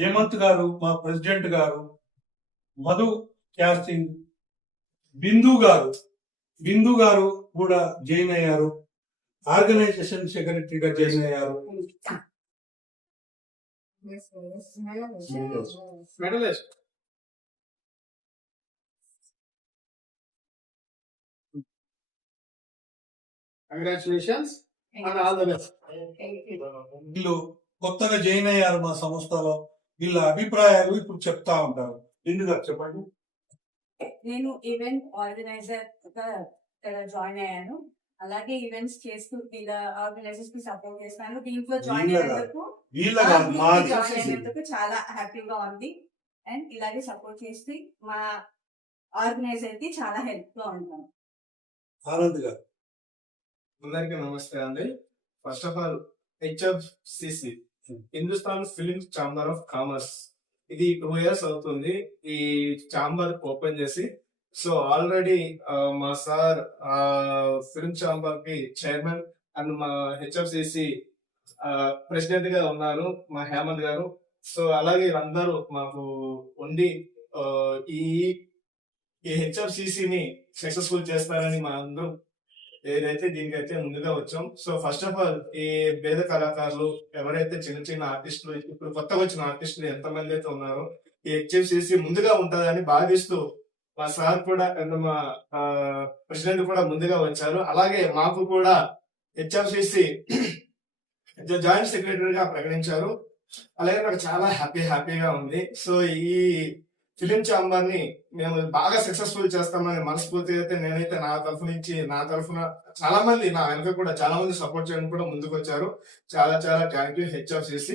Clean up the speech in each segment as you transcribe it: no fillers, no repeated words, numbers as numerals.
హేమంత్ గారు, మా ప్రెసిడెంట్ గారు, మధు క్యాస్టింగ్, బిందు గారు కూడా జాయిన్ అయ్యారు, ఆర్గనైజేషన్ సెక్రటరీగా జాయిన్ అయ్యారు. Congratulations and all the best. వీళ్ళు కొత్తగా జాయిన్ అయ్యారు మా సంస్థలో. వీళ్ళ అభిప్రాయాలు ఇప్పుడు చెప్తా ఉంటారు. ఎందుకు చెప్పండి. నేను ఈవెంట్ ఆర్గనైజర్ గా జాయిన్ అయ్యాను. అలాగే ఈవెంట్స్ చేస్తూ ఇలా ఆర్గనైజర్స్ కి సపోర్ట్ చేస్తాను. దీంట్లో జాయిన్ అయినందుకు చాలా హ్యాపీగా ఉంది. అండ్ ఇలాగే సపోర్ట్ చేస్తే మా ఆర్గనైజర్ కి చాలా హెల్ప్ గా ఉంటాను. ఆనంద్ గారు. అందరికీ నమస్తే అండి. First of all HFCC Hindustan film chamber of commerce, ఇది 2 years అవుతుంది ఈ ఛాంబర్ ఓపెన్ చేసి. సో ఆల్రెడీ మా సార్ ఫిలిం ఛాంబర్ కి చైర్మన్ అండ్ మా HFCC ప్రెసిడెంట్ గా ఉన్నారు మా హేమంత్ గారు. సో అలాగే అందరూ మాకు ఉండి ఈ HFCC ని సక్సెస్ఫుల్ చేస్తారని మా అందరూ ఏదైతే దీనికైతే ముందుగా వచ్చాం. సో ఫస్ట్ ఆఫ్ ఆల్ ఈ పేద కళాకారులు ఎవరైతే చిన్న చిన్న ఆర్టిస్టులు, ఇప్పుడు కొత్తగా వచ్చిన ఆర్టిస్టులు ఎంతమంది అయితే ఉన్నారో ఈ HFCC ముందుగా ఉంటుందని భావిస్తూ మా సార్ కూడా మా ప్రెసిడెంట్ కూడా ముందుగా వచ్చారు. అలాగే మాకు కూడా HFCC జాయింట్ సెక్రటరీగా ప్రకటించారు. అలాగే నాకు చాలా హ్యాపీగా ఉంది. సో ఈ ఫిలిం ఛాంబర్ ని మేము బాగా సక్సెస్ఫుల్ చేస్తామని మనస్ఫూర్తిగా అయితే నేనైతే నా తరఫున చాలా మంది నా వెనక కూడా చాలా మంది సపోర్ట్ చేయడానికి కూడా ముందుకు వచ్చారు. చాలా thank you HFCC.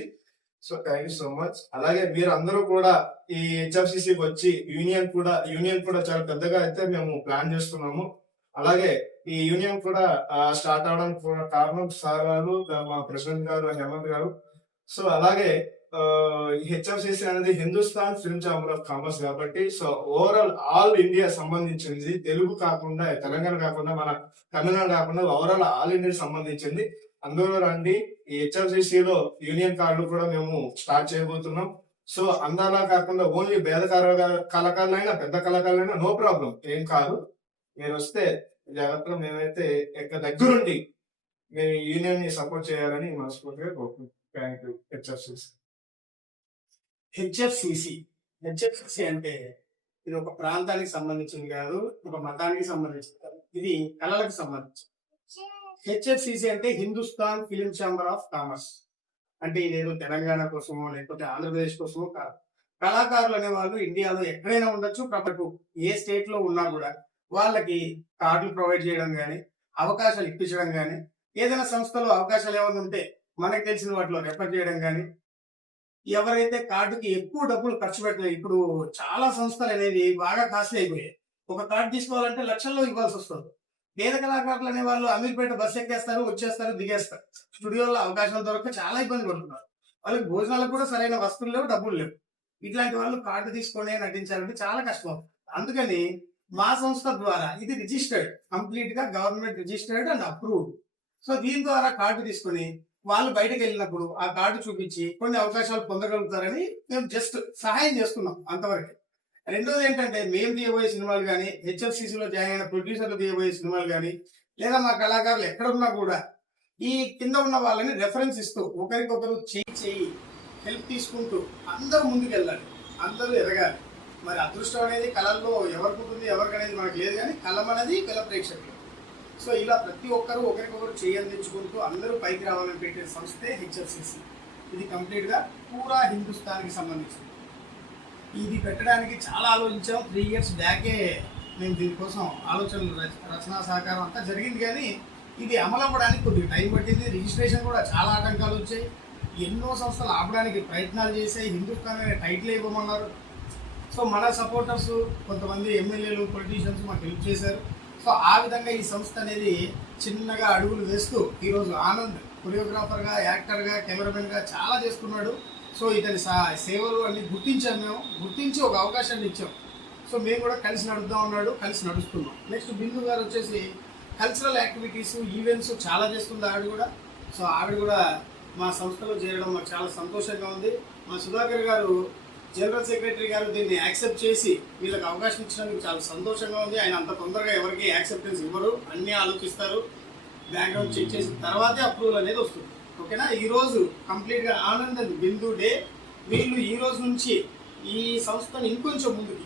So thank you so much. అలాగే మీరు అందరూ కూడా ఈ HFCCకి వచ్చి యూనియన్ కూడా చాలా పెద్దగా అయితే మేము ప్లాన్ చేస్తున్నాము. అలాగే ఈ యూనియన్ కూడా స్టార్ట్ అవడానికి కూడా కారణం సార్ గారు, మా ప్రెసిడెంట్ గారు హేమంత్ గారు. సో అలాగే HFCC అనేది Hindustan film chamber of commerce కాబట్టి సో ఓవరాల్ ఆల్ ఇండియా సంబంధించింది, తెలుగు కాకుండా తెలంగాణ కాకుండా మన తమిళనాడు కాకుండా ఓవరాల్ ఆల్ ఇండియా సంబంధించింది. అందులో రండి. ఈ HFCC లో యూనియన్ కార్డులు కూడా మేము స్టార్ట్ చేయబోతున్నాం. సో అందలా కాకుండా ఓన్లీ పేద కళాకారులైనా పెద్ద కళాకారులైనా నో ప్రాబ్లం, ఏం కాదు. మీరు వస్తే జాగ్రత్తగా మేమైతే దగ్గరుండి మేము యూనియన్ ని సపోర్ట్ చేయాలని మనస్ఫూర్తిగా కోరుకుంటున్నాం. థ్యాంక్ యూ HFCC అంటే ఇది ఒక ప్రాంతానికి సంబంధించింది కాదు, ఒక మతానికి సంబంధించింది కాదు, ఇది కళలకు సంబంధించింది. HFCC అంటే Hindustan film chamber of commerce. అంటే ఇదేదో తెలంగాణ కోసమో లేకపోతే ఆంధ్రప్రదేశ్ కోసమో కాదు. కళాకారులు అనే వాళ్ళు ఇండియాలో ఎక్కడైనా ఉండొచ్చు, ప్రపంచం ఏ స్టేట్ లో ఉన్నా కూడా వాళ్ళకి కార్డులు ప్రొవైడ్ చేయడం కానీ, అవకాశాలు ఇప్పించడం కానీ, ఏదైనా సంస్థలో అవకాశాలు ఏమైనా ఉంటే మనకు తెలిసిన వాటిలో రెఫర్ చేయడం కానీ, ఎవరైతే కార్డుకి ఎక్కువ డబ్బులు ఖర్చు పెట్టలేదు. ఇప్పుడు చాలా సంస్థలు అనేది బాగా కాస్ట్లీ అయిపోయాయి. ఒక కార్డు తీసుకోవాలంటే లక్షల్లో ఇవ్వాల్సి వస్తుంది. పేద కళాకారులు అనే వాళ్ళు అమీర్పేట బస్సు ఎక్కేస్తారు, వచ్చేస్తారు, దిగేస్తారు. స్టూడియోలో అవకాశాలు దొరక చాలా ఇబ్బంది పడుతున్నారు. వాళ్ళకి భోజనాలకు కూడా సరైన వస్తువులు లేవు, డబ్బులు లేవు. ఇట్లాంటి వాళ్ళు కార్డు తీసుకొని నటించాలంటే చాలా కష్టం. అందుకని మా సంస్థ ద్వారా ఇది రిజిస్టర్డ్, కంప్లీట్ గా government registered and approved. So దీని ద్వారా కార్డు తీసుకొని వాళ్ళు బయటకు వెళ్ళినప్పుడు ఆ కార్డు చూపించి కొన్ని అవకాశాలు పొందగలుగుతారని మేము జస్ట్ సహాయం చేస్తున్నాం అంతవరకు. రెండోది ఏంటంటే మేము తీయబోయే సినిమాలు కానీ, HFCCలో జాయిన్ అయిన ప్రొడ్యూసర్లు తీయబోయే సినిమాలు కానీ, లేదా మా కళాకారులు ఎక్కడున్నా కూడా ఈ కింద ఉన్న వాళ్ళని రెఫరెన్స్ ఇస్తూ ఒకరికొకరు చేయి హెల్ప్ తీసుకుంటూ అందరూ ముందుకు వెళ్ళాలి, అందరూ ఎదగాలి. మరి అదృష్టం అనేది కళల్లో ఎవరికి ఉంటుంది, ఎవరికి అనేది మనకు లేదు, కానీ కళం అనేది కళ ప్రేక్షకులు. సో ఇలా ప్రతి ఒక్కరూ ఒకరికొకరు చేయందించుకుంటూ అందరూ పైకి రావాలని పెట్టే సంస్థే HFCC. ఇది కంప్లీట్గా పూరా హిందుస్థాన్కి సంబంధించింది. ఇది పెట్టడానికి చాలా ఆలోచించాం. 3 years బ్యాకే మేము దీనికోసం ఆలోచనలు రచనా సహకారం అంతా జరిగింది, కానీ ఇది అమలు అవ్వడానికి కొద్దిగా టైం పట్టింది. రిజిస్ట్రేషన్ కూడా చాలా ఆటంకాలు వచ్చాయి. ఎన్నో సంస్థలు ఆపడానికి ప్రయత్నాలు చేశాయి. హిందుస్థాన్ అనే టైటిల్ ఇవ్వమన్నారు. సో మన సపోర్టర్స్ కొంతమంది ఎమ్మెల్యేలు, పొలిటీషియన్స్ మాకు హెల్ప్ చేశారు. సో ఆ విధంగా ఈ సంస్థ అనేది చిన్నగా అడుగులు వేస్తూ ఈరోజు ఆనంద్ కొరియోగ్రాఫర్గా, యాక్టర్గా, కెమెరామెన్గా చాలా చేస్తున్నాడు. సో ఇతని సేవలు అన్ని గుర్తించాము. మేము గుర్తించి ఒక అవకాశాన్ని ఇచ్చాం. సో మేము కూడా కలిసి నడుపుతా ఉన్నాడు, కలిసి నడుస్తున్నాం. నెక్స్ట్ బిందు గారు వచ్చేసి కల్చరల్ యాక్టివిటీస్, ఈవెంట్స్ చాలా చేస్తుంది ఆవిడ కూడా. సో ఆవిడ కూడా మా సంస్థలో చేరడం మాకు చాలా సంతోషంగా ఉంది. మా సుధాకర్ గారు జనరల్ సెక్రటరీ గారు దీన్ని యాక్సెప్ట్ చేసి వీళ్ళకి అవకాశం ఇచ్చినందుకు చాలా సంతోషంగా ఉంది. ఆయన అంత తొందరగా ఎవరికి యాక్సెప్టెన్స్ ఇవ్వరు, అన్నీ ఆలోచిస్తారు, బ్యాక్గ్రౌండ్ చెక్ చేసిన తర్వాతే అప్రూవల్ అనేది వస్తుంది. ఓకేనా? ఈరోజు కంప్లీట్గా ఆనంద్ అండ్ బిందు డే. వీళ్ళు ఈ రోజు నుంచి ఈ సంస్థను ఇంకొంచెం ముందుకి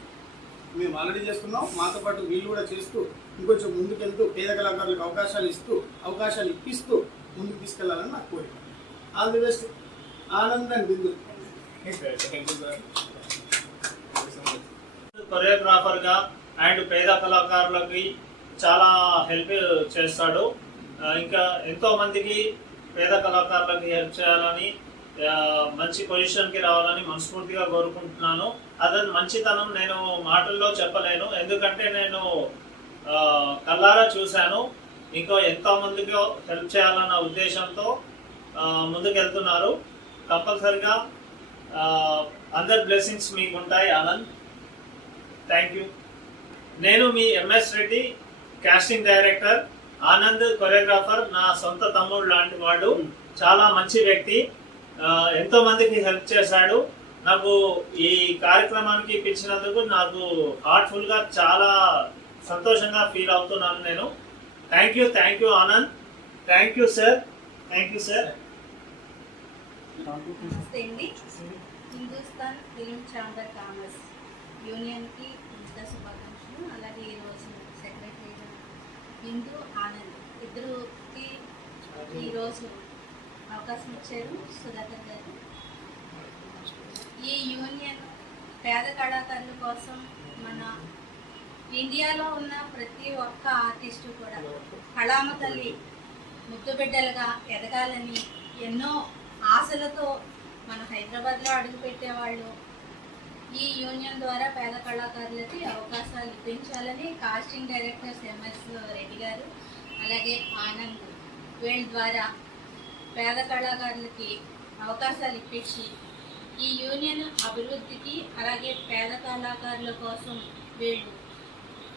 మేము ఆల్రెడీ చేస్తున్నాం, మాతో పాటు వీళ్ళు కూడా చేస్తూ ఇంకొంచెం ముందుకెళ్తూ పేద కళాకారులకు అవకాశాలు ఇప్పిస్తూ ముందుకు తీసుకెళ్లాలని నాకు కోరిక. All the best Anand and Bindu. Choreographer గా అండ్ పేద కళాకారులకి చాలా హెల్ప్ చేస్తాడు. ఇంకా ఎంతో మందికి పేద కళాకారులకి హెల్ప్ చేయాలని, మంచి పొజిషన్ కి రావాలని మనస్ఫూర్తిగా కోరుకుంటున్నాను. అతని మంచితనం నేను మాటల్లో చెప్పలేను, ఎందుకంటే నేను కళ్ళారా చూశాను. ఇంకా ఎంతో మందికి హెల్ప్ చేయాలన్న ఉద్దేశంతో ముందుకెళ్తున్నారు. కంపల్సరిగా అందరి బ్లెస్సింగ్స్ మీకు ఉంటాయి ఆనంద్. Thank you. నేను మీ M S Reddy, casting director. Anand choreographer, నా సొంత తమ్ముడు లాంటి వాడు. చాలా మంచి వ్యక్తి, ఎంతో మందికి హెల్ప్ చేశాడు. నాకు ఈ కార్యక్రమానికి పిలిచినందుకు నాకు హార్ట్ఫుల్ గా చాలా సంతోషంగా ఫీల్ అవుతున్నాను నేను. Thank you Anand. Thank you sir. నమస్తే అండి. హిందుస్థాన్ ఫిల్మ్ ఛాంబర్ కామర్స్ యూనియన్కి ఇంకా శుభాకాంక్షలు. అలాగే ఈరోజు సెక్రటరీగా బిందు, ఆనంద్ ఇద్దరుకి ఈరోజు అవకాశం ఇచ్చారు సుధాకర్ గారు. ఈ యూనియన్ పేద కళాకారుల కోసం మన ఇండియాలో ఉన్న ప్రతి ఒక్క ఆర్టిస్టు కూడా కళామ తల్లి ముద్దు బిడ్డలుగా ఎదగాలని ఎన్నో ఆశలతో మన హైదరాబాద్లో అడుగుపెట్టేవాళ్ళు ఈ యూనియన్ ద్వారా పేద కళాకారులకి అవకాశాలు ఇప్పించాలని కాస్టింగ్ డైరెక్టర్స్ ఎంఎస్ రెడ్డి గారు అలాగే ఆనంద్ వీళ్ళ ద్వారా పేద కళాకారులకి అవకాశాలు ఇప్పించి ఈ యూనియన్ అభివృద్ధికి అలాగే పేద కళాకారుల కోసం వీళ్ళు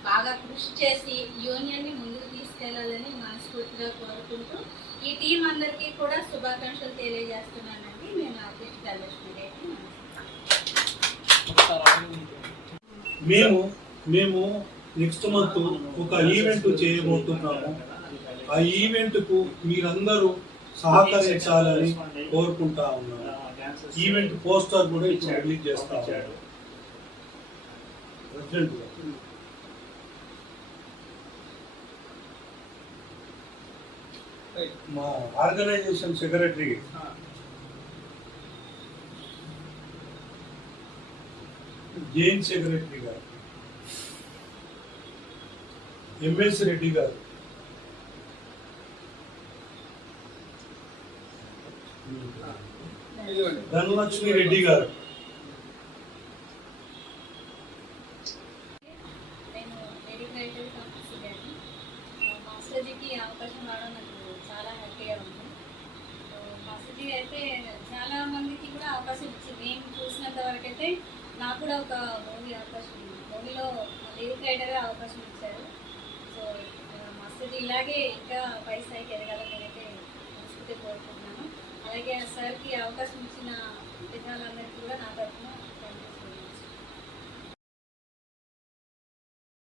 బాగా కృషి చేసి యూనియన్ని ముందుకు తీసుకెళ్లాలని మనస్ఫూర్తిగా కోరుకుంటూ ఈ టీం అందరికీ కూడా శుభాకాంక్షలు తెలియజేస్తున్నానండి. నేను ఆర్టిస్ట్ కలెక్షన్ మేము నెక్స్ట్ మంత్ ఒక ఈవెంట్ చేయబోతున్నాము. ఆ ఈవెంట్ కు మీరందరూ సహకరించాలని కోరుకుంటా ఉన్నాను. ఈవెంట్ పోస్టర్ కూడా ఇప్పుడు రిలీజ్ చేస్తా ఉన్నాడు ప్రెసిడెంట్ గారు. మా ఆర్గనైజేషన్ సెక్రటరీ జైన్ సెక్రటరీ గారు, ఎంఎస్ రెడ్డి గారు, ధనలక్ష్మి రెడ్డి గారు, నేను ఎడ్యుకేటెడ్ స్టూడెంట్. మాస్టర్కి అవకాశం రావడం నాకు చాలా హ్యాపీగా ఉంది. సో మాస్టర్జీ అయితే చాలా మందికి కూడా అవకాశం ఇచ్చింది. నేను చూసినంత వరకు అయితే నాకు కూడా ఒక మూవీలో లిరిక్ రైటర్గా అవకాశం ఇచ్చారు. సో మాస్టర్జీ ఇలాగే ఇంకా పై స్థాయికి ఎదగాలని నేనైతే మనస్ఫూర్తి కోరుకుంటున్నాను. అలాగే సార్కి అవకాశం ఇచ్చిన విధానాలందరికీ కూడా నా తరఫున థ్యాంక్ యూ.